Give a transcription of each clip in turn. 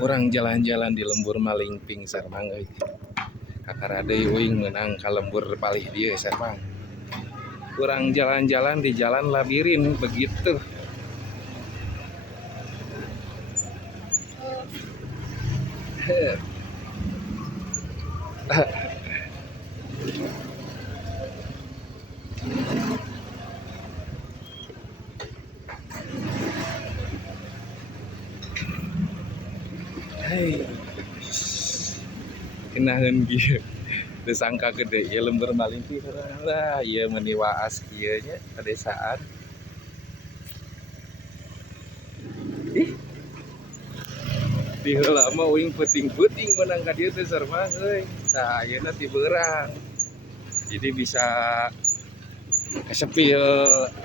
Urang jalan-jalan di lembur Malingping sareng euy. Kakarade uing menang ka lembur palih dieu sareng. Urang jalan-jalan di jalan labirin begitu. Hei. Kenaheun kieu. Teu sangka gede ieu lembur Malingping lah ieu meuni waas kieu nya pedesaan. Ih. Di heula mah uing peuting-peuting menang ka dieu teh sareng euy. Tah ayeuna ti beurang. Jadi bisa kesepil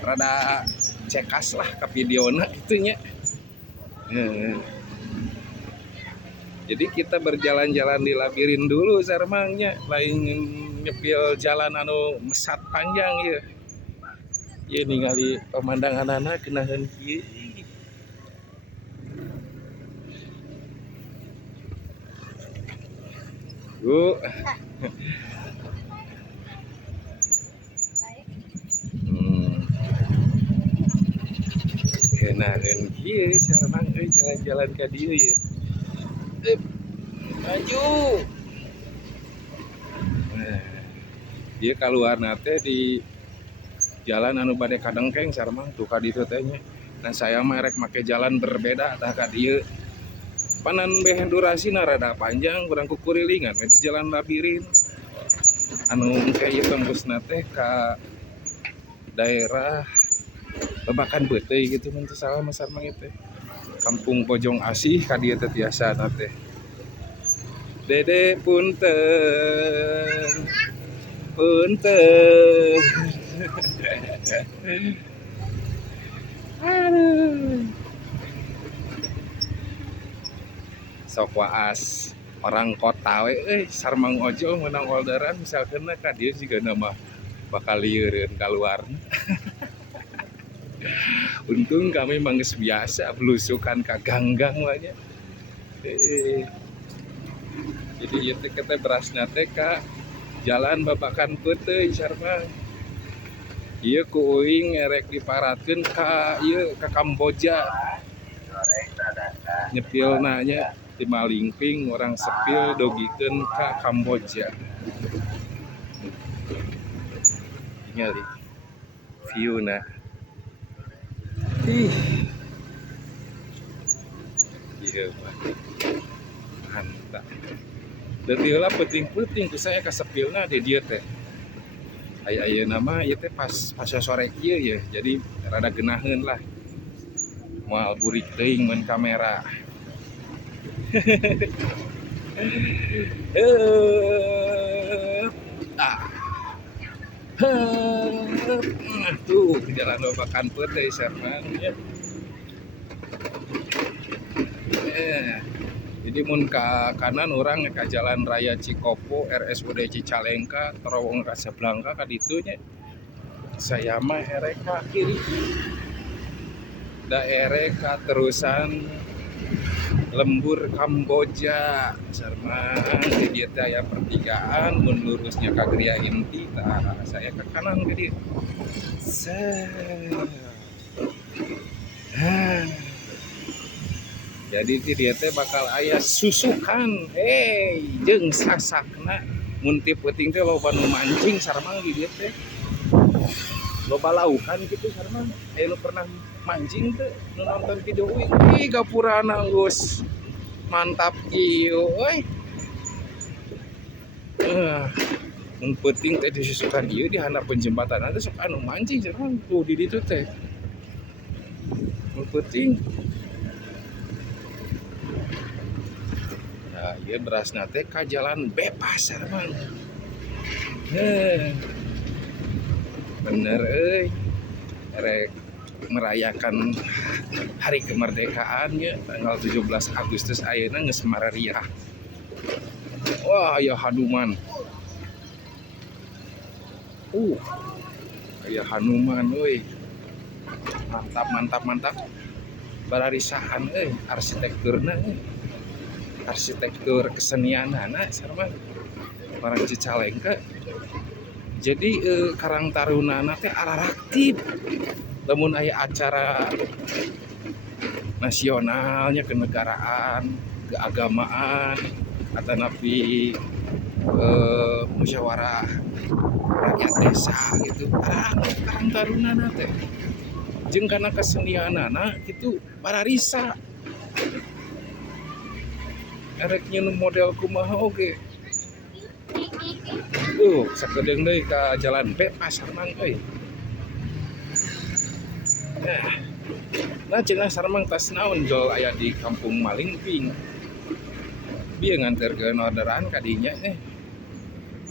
rada cekas lah ke videona itunya. Jadi kita berjalan-jalan di labirin dulu sarmangnya, lain nyepil jalan anu mesat panjang ya. Ya ningali pemandangan anak kenaheun kieu. Bu. Kenaheun kieu sareng euy jalan-jalan ka dieu ya. Maju. Nah, dia keluar nate di jalan anu bade kadengkeng sareng tuh ka ditu teh nya. Dan saya mah rek make jalan berbeda tah ka dieu. Panan beh durasina rada panjang kurang kukurilingan we jalan labirin. Anu engke ieu tembusna teh ka daerah Babakan Beuteuy gitu mun teu salah mah sareng teh. Kampung Bojong Asih ka dieu teh tiasana teh. Dede punten. Punten. Sok waas orang kota we sareng ojol meunang orderan misalkeun ka dieu juga nama bakal lieureun kaluar. Untung kami mah geus biasa belusukan ka ganggang we nya. Jadi ieu teh kita berasna teh ka jalan Babakan Beuteuy sareng. Ieu ku uing erek diparatkeun ka ieu ka Kamboja. Nyepilna nya di Malingping orang sepil dogikeun ka Kamboja. Ningali view-na. Ih. Ieu mantap. Deui heula peuting-peuting ku saya ka sepilna di dieu teh. Ayeuna mah ieu teh pas sore kieu ya. Jadi rada geunaheun lah. Moal burik teuing mun kamera. Tuh jalan Babakan Beuteuy sareng ya. Jadi mun ka kanan orang ka Jalan Raya Cikopo, RSUD Cicalengka, terowong Kasablanka ka ditu nya. Saya mah erek ka kiri. Daerah ka terusan lembur Kamboja sareng di dieu teh aya pertigaan mun lurusnya ka Gria Inti tah saya ke kanan ke dieu. Jadi di dieu teh bakal aya susukan jeung sasakna mun ti peuting teh loba nu mancing sareng di dieu teh. Loba lauhan gitu sareng. Aya nu pernah mancing teh nu nonton video ih gapurana geus mantap ieu euy. Mun peuting teh disusukan ieu di handapeun jembatan teh sok anu mancing sareng tuh di ditu teh. Mun peuting nah, ieu berasna teh ka jalan bebas sareng. Bener euy. Erek merayakan hari kemerdekaan ya tanggal 17 Agustus ayeuna geus marariah. Wah, aya Hanuman. Aya Hanuman euy. Mantap. Bararisahan euy arsitekturna euy. arsitektur kesenian anak sareng orang Cicalengka. Jadi Karang Taruna teh araraktif lamun aya acara nasionalnya, kenegaraan, keagamaan, atau napi musyawarah rakyat desa gitu. Karang Taruna teh jeung kana kesenianana itu pararisa. Erek nyeun model kumaha oge. Sakedeung deui ka jalan Pasar Mang euy. Nah cenah sareng tas naon jol aya di Kampung Malingping. Bieu nganterkeun orderan ka dinya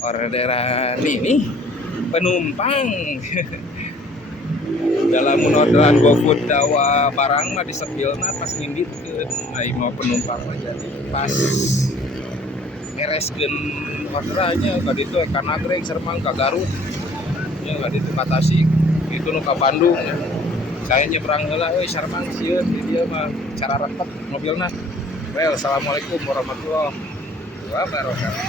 orderan ini penumpang. Dalam orderan GoFood dawa barang mah disepilna pas nginditkeun ai mau penumpang mah jadi pas ngereskeun orderannya ka ditu ka Nagreg sareng ka Garut. Nya ka ditu ka Tasik, itu nu ka Bandung. Saya nyebrang heula euy sareng sieun di dieu mah cara repet mobilna. Well, assalamualaikum warahmatullahi wabarakatuh.